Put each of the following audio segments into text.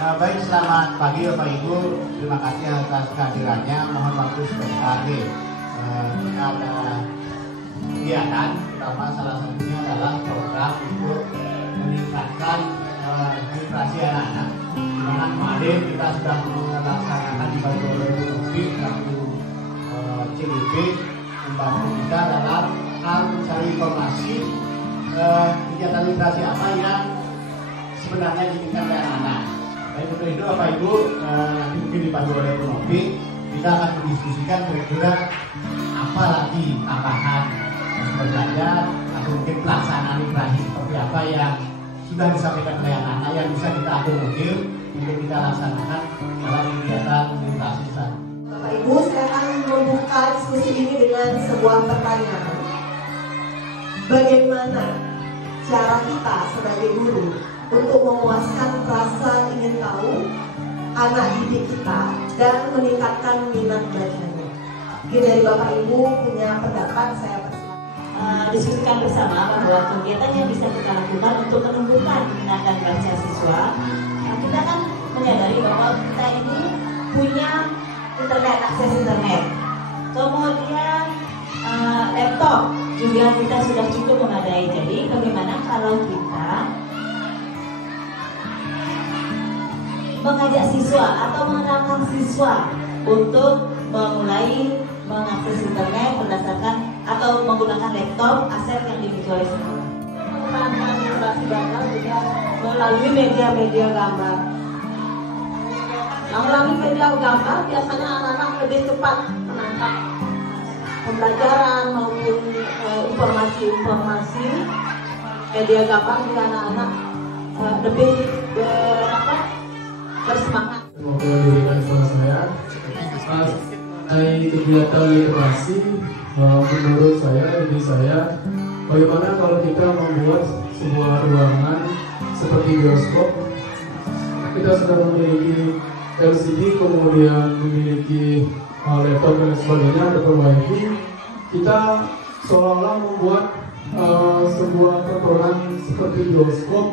Baik, selamat pagi Bapak Ibu. Terima kasih atas kehadirannya. Mohon waktu sebentar. Kita ada kegiatan, terutama salah satunya adalah program untuk meningkatkan literasi anak-anak. Di mana kemarin kita sudah melaksanakan di Batu CDP membantu kita dalam hal mencari informasi kegiatan literasi apa yang sebenarnya diinginkan oleh anak-anak. Baik, untuk itu Bapak Ibu nanti mungkin dipandu oleh Bu Novi, kita akan mendiskusikan kira-kira apa lagi tambahan sebenarnya atau mungkin pelaksanaan literasi seperti apa yang sudah disampaikan oleh anak-anak yang bisa kita akomodir untuk kita laksanakan dalam kegiatan literasi saat. Bapak Ibu, saya akan membuka diskusi ini dengan sebuah pertanyaan. Bagaimana cara kita sebagai guru untuk memuaskan rasa ingin tahu anak didik kita dan meningkatkan minat bacanya? Mungkin dari Bapak Ibu punya pendapat, saya persilakan. Diskusikan bersama bahwa kegiatan yang bisa kita lakukan untuk menumbuhkan minat baca siswa. Kita kan menyadari bahwa kita ini punya akses internet, kemudian laptop juga kita sudah cukup memadai. Jadi bagaimana kalau kita mengajak siswa atau mengenalkan siswa untuk memulai mengakses internet berdasarkan atau menggunakan laptop aset yang dimiliki oleh sekolah. Menggunakan literasi bakal juga melalui media-media gambar. Nah, melalui media gambar biasanya anak-anak lebih cepat menangkap pembelajaran maupun informasi-informasi. Media gambar juga anak-anak lebih bersemangat. Semoga diberikan kepada saya. Kegiatan literasi, menurut saya, bagaimana kalau kita membuat sebuah ruangan seperti bioskop. Kita sudah memiliki LCD, kemudian memiliki laptop dan sebagainya, terperbaiki. Kita seolah-olah membuat sebuah tontonan seperti bioskop.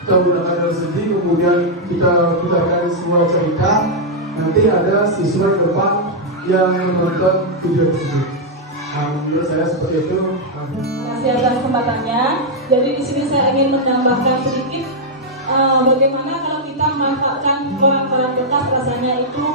Kita menggunakan LCD, kemudian kita putarkan sebuah cerita. Nanti ada siswa di depan yang menonton video tersebut. Menurut saya seperti itu. Terima kasih atas kesempatannya. Jadi di sini saya ingin menambahkan sedikit bagaimana kalau kita memanfaatkan koran-koran kertas, rasanya itu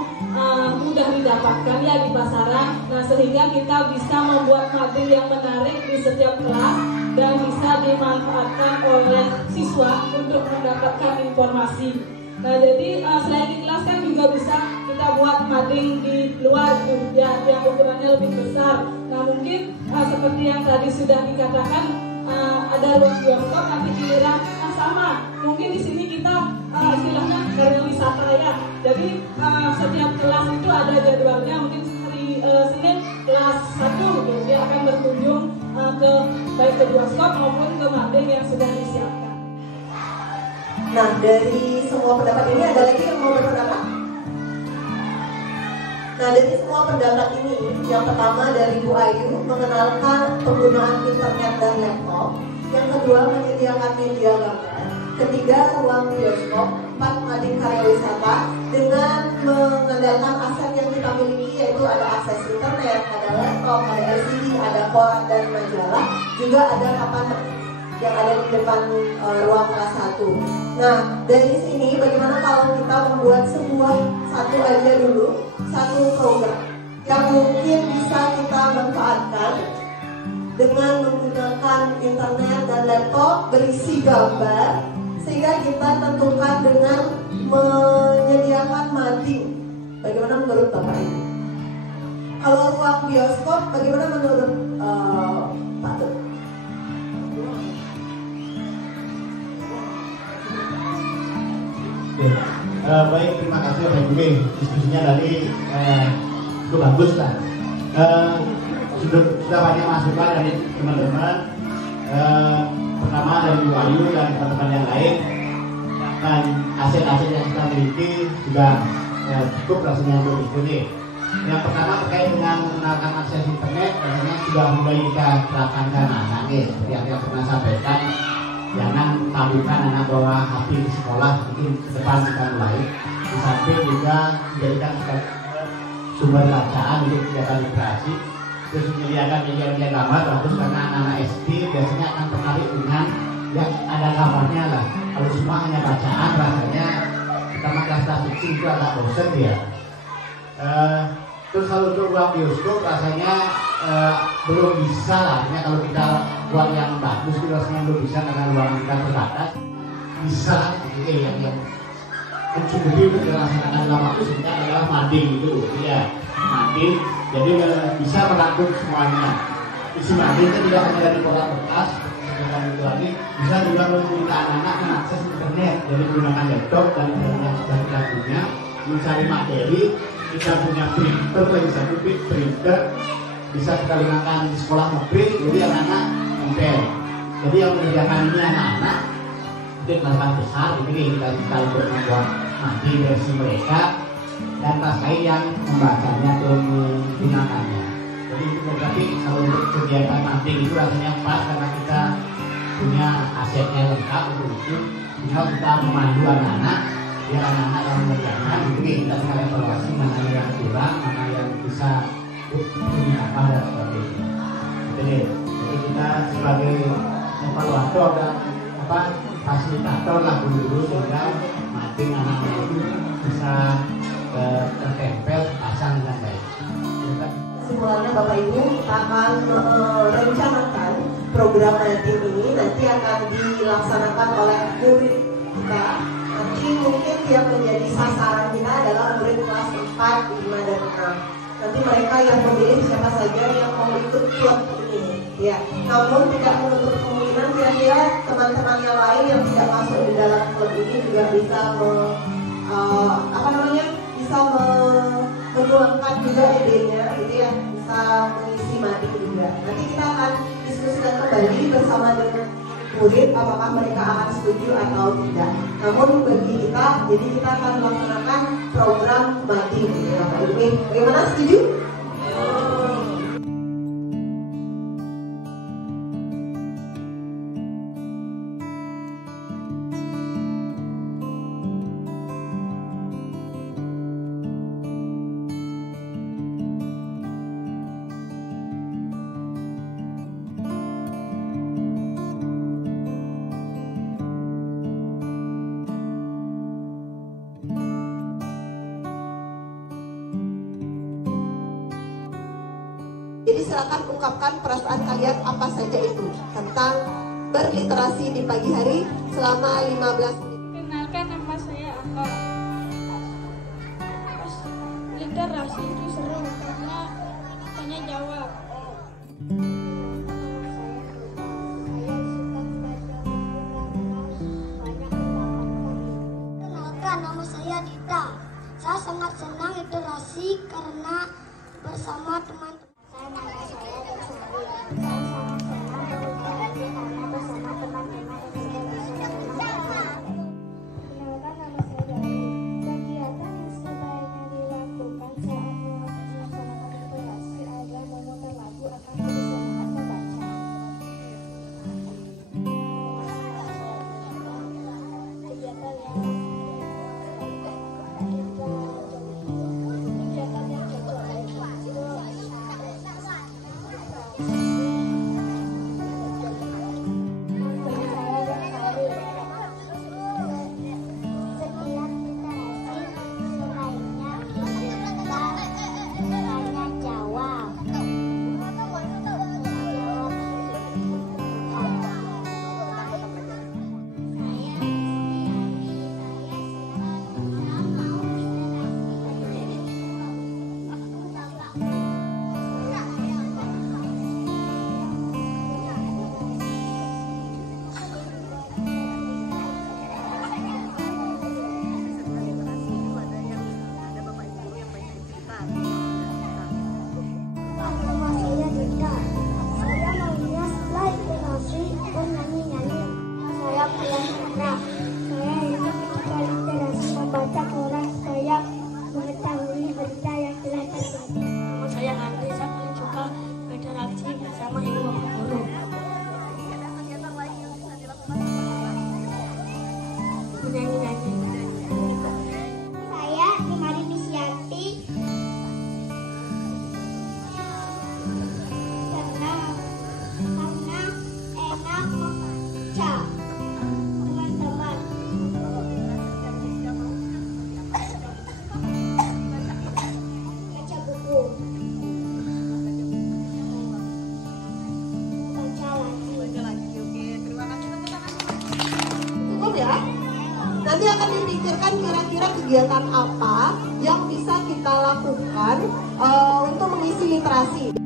mudah didapatkan ya di pasaran. Nah, sehingga kita bisa membuat materi yang menarik di setiap kelas dan bisa dimanfaatkan oleh siswa untuk mendapatkan informasi. Nah, jadi selain di kelas kan juga bisa kita buat mading di luar ya, yang ukurannya lebih besar. Nah, mungkin seperti yang tadi sudah dikatakan ada ruang bioskop, nanti giliran sama. Mungkin di sini kita istilahnya dari wisata ya. Jadi setiap kelas itu ada jadwalnya. Mungkin hari Senin kelas 1 gitu, dia akan berkunjung ke baik ke bioskop maupun ke mading yang sudah disiapkan. Nah, dari semua pendapat ini ada lagi yang mau berpendapat? Nah, dari semua pendapat ini, yang pertama dari Bu Ayu mengenalkan penggunaan internet dan laptop, yang kedua menyediakan media gambar, ketiga ruang bioskop, empat mading karya wisata dengan mengandalkan aset yang kita miliki, yaitu ada akses internet, ada laptop, ada LCD, ada koran dan majalah, juga ada papan yang ada di depan ruang kelas 1. Nah, dari sini bagaimana kalau kita membuat satu aja dulu, satu program yang mungkin bisa kita manfaatkan dengan menggunakan internet dan laptop berisi gambar, sehingga kita tentukan dengan menyediakan mading. Bagaimana menurut Bapak Ibu? Kalau ruang bioskop, bagaimana menurut Pak Tuk? Baik, terima kasih Bapak Ibu. Diskusinya tadi cukup bagus lah. Sudah banyak masukan dari teman-teman. Pertama dari Bu Ayu dan teman-teman yang lain. Dan aset-aset yang kita miliki juga cukup rasanya untuk diskusi. Yang pertama terkait dengan menggunakan akses internet, karena sudah mulai kita terapkan ke anak-anak, seperti yang saya pernah sampaikan. jangan tabukan anak bawa HP di sekolah, mungkin ke depan kita mulai. Di samping juga menjadikan sumber bacaan untuk kegiatan literasi, terus menyediakan media-media gambar bagus karena anak-anak SD biasanya akan tertarik dengan yang ada gambarnya lah. Kalau semua hanya bacaan rasanya pertama kelas fiksi itu agak bosan ya. Terus kalau untuk ruang bioskop rasanya belum bisa lah. Artinya kalau kita buat yang bagus itu rasanya belum bisa karena ruangan kita terbatas. Bisa yang mencukupi untuk dilaksanakan dalam waktu singkat adalah mading itu ya, mading. Jadi bisa merangkum semuanya. Isi mading itu tidak hanya dari koran bekas, bisa juga meminta anak-anak mengakses internet. Jadi menggunakan laptop dan internet yang sudah kita punya, mencari materi. Kita punya printer, lagi satu printer bisa kita gunakan di sekolah mobil. Jadi anak-anak nempel. Jadi yang mengerjakan ini anak-anak mungkin kelas besar, ini kita untuk membuat nanti versi mereka dan rasai yang membacanya atau menggunakannya. Jadi itu berarti kalau untuk kegiatan nanti itu rasanya pas karena kita punya asetnya lengkap untuk itu. Tinggal kita memandu anak-anak biar anak-anak yang mengerjakan itu kita tinggal evaluasi mana yang kurang, mana yang bisa punya apa dan sebagainya. Jadi kita sebagai evaluator dan fasilitator lah dulu sehingga mating anak-anak itu bisa tertempel pasang dengan baik. Kesimpulannya Bapak Ibu, kita akan merencanakan program mating ini nanti akan dilaksanakan oleh murid kita. Nanti mungkin yang menjadi sasaran kita adalah murid kelas 4, 5, dan 6. Nanti mereka yang memilih siapa saja yang mau ikut klub ini. Ya, namun tidak menutup kemungkinan kira-kira teman-teman yang lain yang tidak masuk di dalam klub ini juga bisa bisa menuangkan juga idenya, gitu ya, bisa mengisi mading juga. Nanti kita akan diskusikan kembali bersama dengan murid apakah mereka akan setuju atau tidak. Namun bagi kita, jadi kita akan melaksanakan program mading. Ya, Pak Ibu, bagaimana, setuju? Jadi silakan ungkapkan perasaan kalian apa saja itu tentang berliterasi di pagi hari selama 15 menit. Kenalkan, nama saya Aka. Literasi itu seru karena tanya jawab. Kenalkan, nama saya Dita. Saya sangat senang literasi karena bersama teman-teman. Nama saya Desari. Saya sangat senang berliterasi karena bersama teman-teman saya bisa mengenalkan. Kenalkan, nama saya Dari. Kegiatan yang sebaiknya dilakukan saat melaksanakan literasi adalah memutar lagu akan disesuaikan membaca. Kegiatan yang cocok itu Nanti akan dipikirkan kira-kira kegiatan apa yang bisa kita lakukan untuk mengisi literasi.